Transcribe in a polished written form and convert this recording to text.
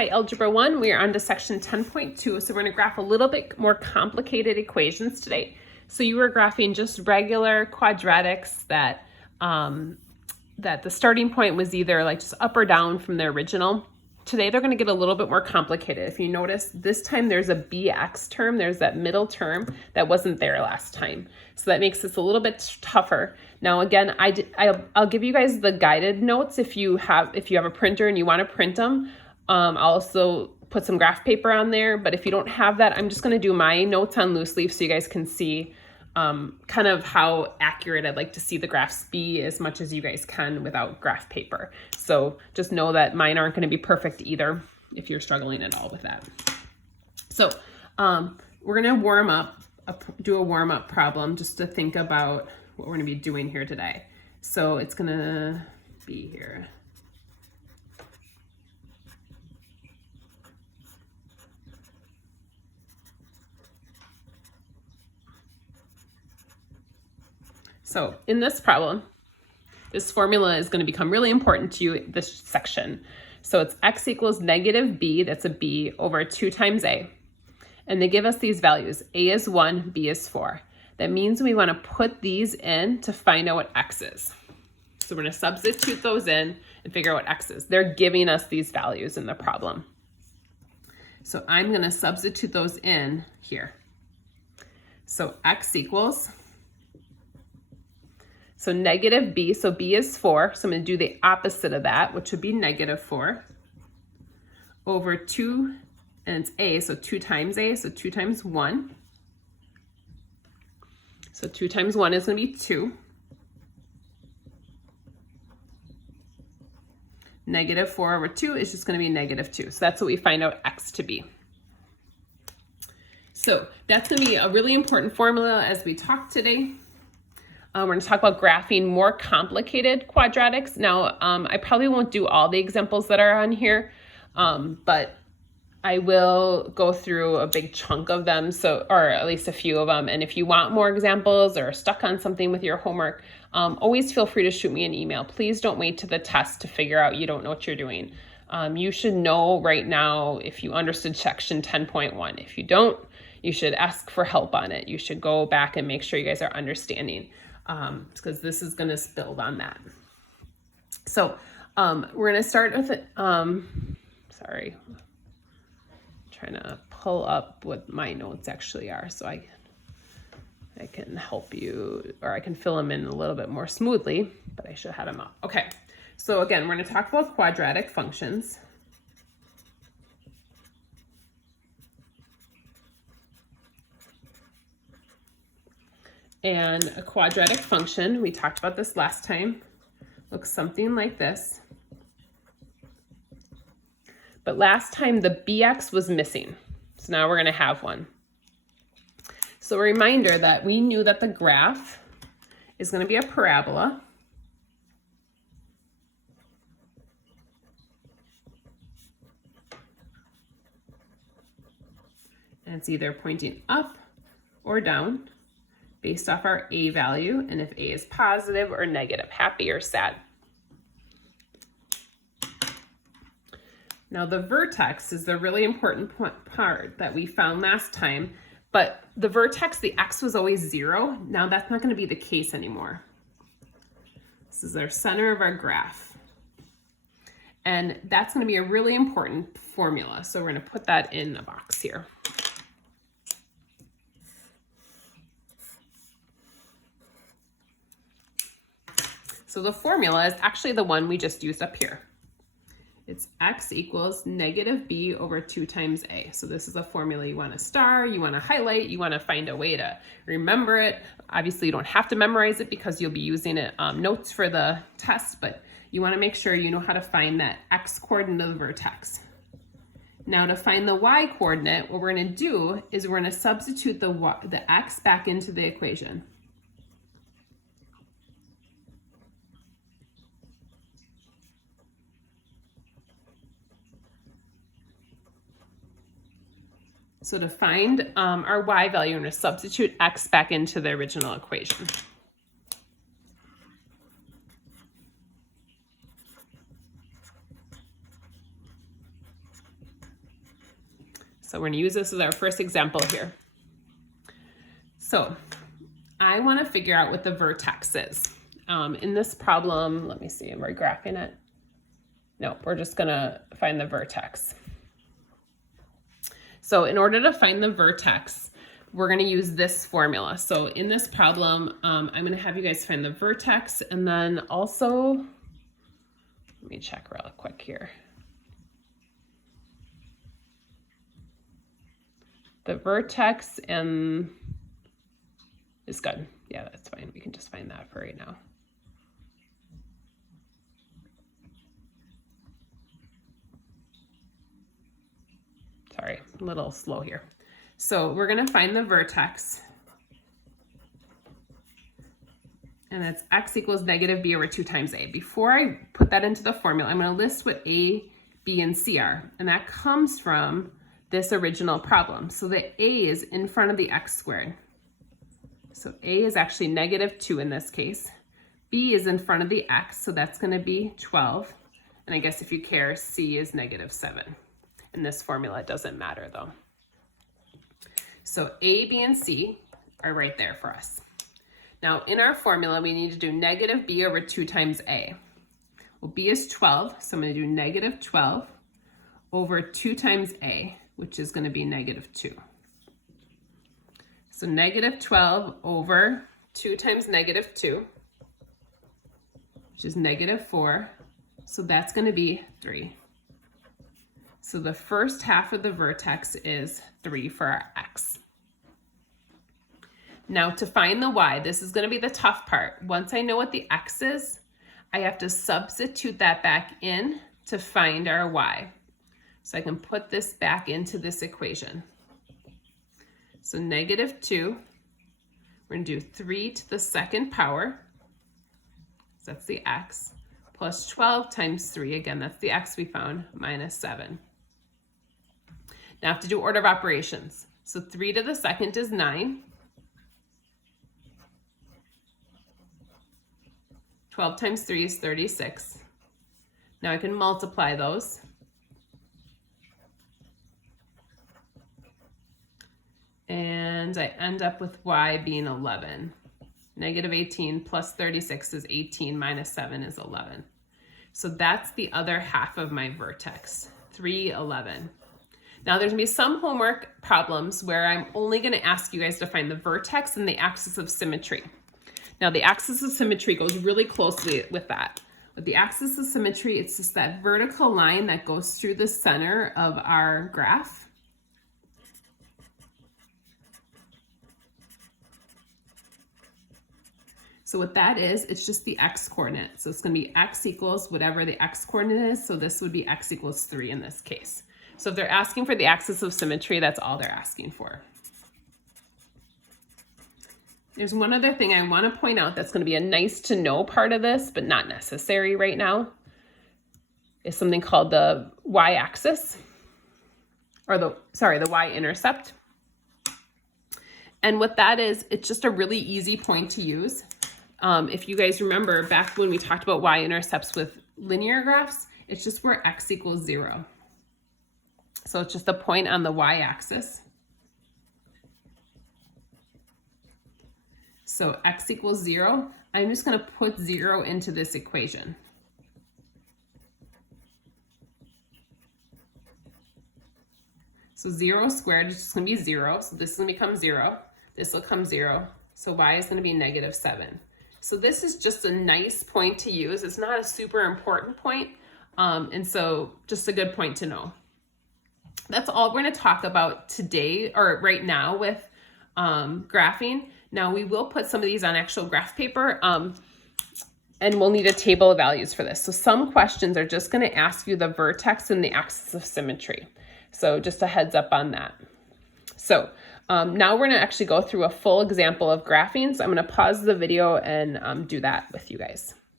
Hi, Algebra 1. We are on to section 10.2. So we're going to graph a little bit more complicated equations today. So you were graphing just regular quadratics that the starting point was either like just up or down from the original. Today they're going to get a little bit more complicated. If you notice, this time there's a bx term. There's that middle term that wasn't there last time. So that makes this a little bit tougher. Now again, I'll give you guys the guided notes if you have a printer and you want to print them. I'll also put some graph paper on there, but if you don't have that, I'm just going to do my notes on loose leaf so you guys can see kind of how accurate I'd like to see the graphs be as much as you guys can without graph paper. So just know that mine aren't going to be perfect either if you're struggling at all with that. So we're going to do a warm-up problem just to think about what we're going to be doing here today. So it's going to be here. So in this problem, this formula is going to become really important to you this section. So it's x equals negative b, that's a b, over 2 times a. And they give us these values. A is 1, b is 4. That means we want to put these in to find out what x is. So we're going to substitute those in and figure out what x is. They're giving us these values in the problem. So I'm going to substitute those in here. So x equals... So negative b, so b is 4, so I'm going to do the opposite of that, which would be negative 4, over 2, and it's a, so 2 times a, so 2 times 1. So 2 times 1 is going to be 2. Negative 4 over 2 is just going to be negative 2. So that's what we find out x to be. So that's going to be a really important formula as we talk today. We're going to talk about graphing more complicated quadratics. Now, I probably won't do all the examples that are on here, but I will go through a big chunk of them, or at least a few of them. And if you want more examples or are stuck on something with your homework, always feel free to shoot me an email. Please don't wait to the test to figure out you don't know what you're doing. You should know right now if you understood section 10.1. If you don't, you should ask for help on it. You should go back and make sure you guys are understanding. Because this is going to build on that. So we're going to start with it. Sorry, I'm trying to pull up what my notes actually are so I can help you, or I can fill them in a little bit more smoothly, but I should have them up. Okay, so again, we're going to talk about quadratic functions. And a quadratic function, we talked about this last time, looks something like this. But last time the bx was missing, so now we're going to have one. So a reminder that we knew that the graph is going to be a parabola. And it's either pointing up or down, based off our a value, and if a is positive or negative, happy or sad. Now the vertex is the really important part that we found last time, but the vertex, the x was always 0. Now that's not going to be the case anymore. This is our center of our graph. And that's going to be a really important formula. So we're going to put that in a box here. So the formula is actually the one we just used up here. It's x equals negative b over 2 times a. So this is a formula you want to star, you want to highlight, you want to find a way to remember it. Obviously, you don't have to memorize it because you'll be using it notes for the test, but you want to make sure you know how to find that x coordinate of the vertex. Now to find the y coordinate, what we're going to do is we're going to substitute the x back into the equation. So to find our y value, we're going to substitute x back into the original equation. So we're gonna use this as our first example here. So I wanna figure out what the vertex is. In this problem, let me see, am I graphing it? No, we're just gonna find the vertex. So in order to find the vertex, we're gonna use this formula. So in this problem, I'm gonna have you guys find the vertex, and then also, let me check real quick here. The vertex and is good. Yeah, that's fine. We can just find that for right now. Sorry, a little slow here. So we're gonna find the vertex, and that's x equals negative b over 2 times a. Before I put that into the formula, I'm gonna list what a, b, and c are, and that comes from this original problem. So the a is in front of the x squared. So a is actually negative 2 in this case. B is in front of the x, so that's gonna be 12. And I guess if you care, c is negative 7. In this formula, it doesn't matter though. So a, b, and c are right there for us. Now in our formula, we need to do negative b over 2 times a. Well, b is 12, so I'm gonna do negative 12 over 2 times a, which is gonna be negative 2. So negative 12 over 2 times negative 2, which is negative 4. So that's gonna be 3. So the first half of the vertex is 3 for our x. Now to find the y, this is gonna be the tough part. Once I know what the x is, I have to substitute that back in to find our y. So I can put this back into this equation. So negative 2, we're gonna do 3 to the second power, so that's the x, plus 12 times 3, again, that's the x we found, minus 7. Now I have to do order of operations. So 3 to the second is 9. 12 times 3 is 36. Now I can multiply those. And I end up with y being 11. Negative 18 plus 36 is 18, minus 7 is 11. So that's the other half of my vertex, 3, 11. Now there's gonna be some homework problems where I'm only gonna ask you guys to find the vertex and the axis of symmetry. Now the axis of symmetry goes really closely with that. With the axis of symmetry, it's just that vertical line that goes through the center of our graph. So what that is, it's just the x coordinate. So it's gonna be x equals whatever the x coordinate is. So this would be x equals 3 in this case. So if they're asking for the axis of symmetry, that's all they're asking for. There's one other thing I wanna point out that's gonna be a nice to know part of this, but not necessary right now, is something called the y-axis, or the y-intercept. And what that is, it's just a really easy point to use. If you guys remember back when we talked about y-intercepts with linear graphs, it's just where x equals 0. So it's just a point on the y-axis. So x equals 0, I'm just gonna put 0 into this equation. So 0 squared is just gonna be 0, so this is gonna become 0, this will come 0, so y is gonna be negative 7. So this is just a nice point to use. It's not a super important point, and so just a good point to know. That's all we're gonna talk about today, or right now, with graphing. Now we will put some of these on actual graph paper, and we'll need a table of values for this. So some questions are just gonna ask you the vertex and the axis of symmetry. So just a heads up on that. So now we're gonna actually go through a full example of graphing. So I'm gonna pause the video and do that with you guys.